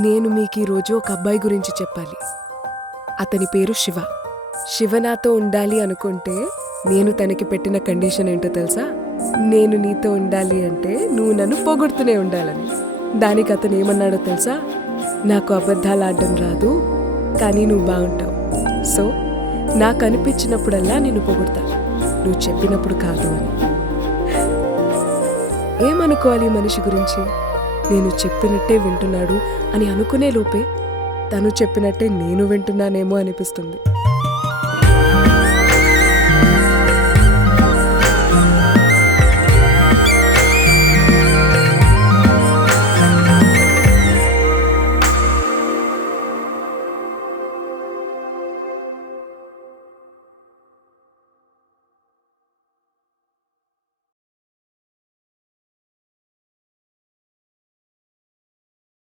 నేను మీకు ఈరోజు ఒక అబ్బాయి గురించి చెప్పాలి. అతని పేరు శివ. శివ నాతో ఉండాలి అనుకుంటే నేను తనకి పెట్టిన కండిషన్ ఏంటో తెలుసా? నేను నీతో ఉండాలి అంటే నువ్వు నన్ను పొగుడుతూనే ఉండాలని. దానికి అతను ఏమన్నాడో తెలుసా? నాకు అబద్ధాలు ఆడడం రాదు, కానీ నువ్వు బాగుంటావు. సో నాకు అనిపించినప్పుడల్లా నిన్ను పొగుడతా, నువ్వు చెప్పినప్పుడు కాదు అని. ఏమనుకోవాలి మనిషి గురించి? నేను చెప్పినట్టే వింటున్నాడు అని అనుకునే లోపే తను చెప్పినట్టే నేను వింటున్నానేమో అనిపిస్తుంది.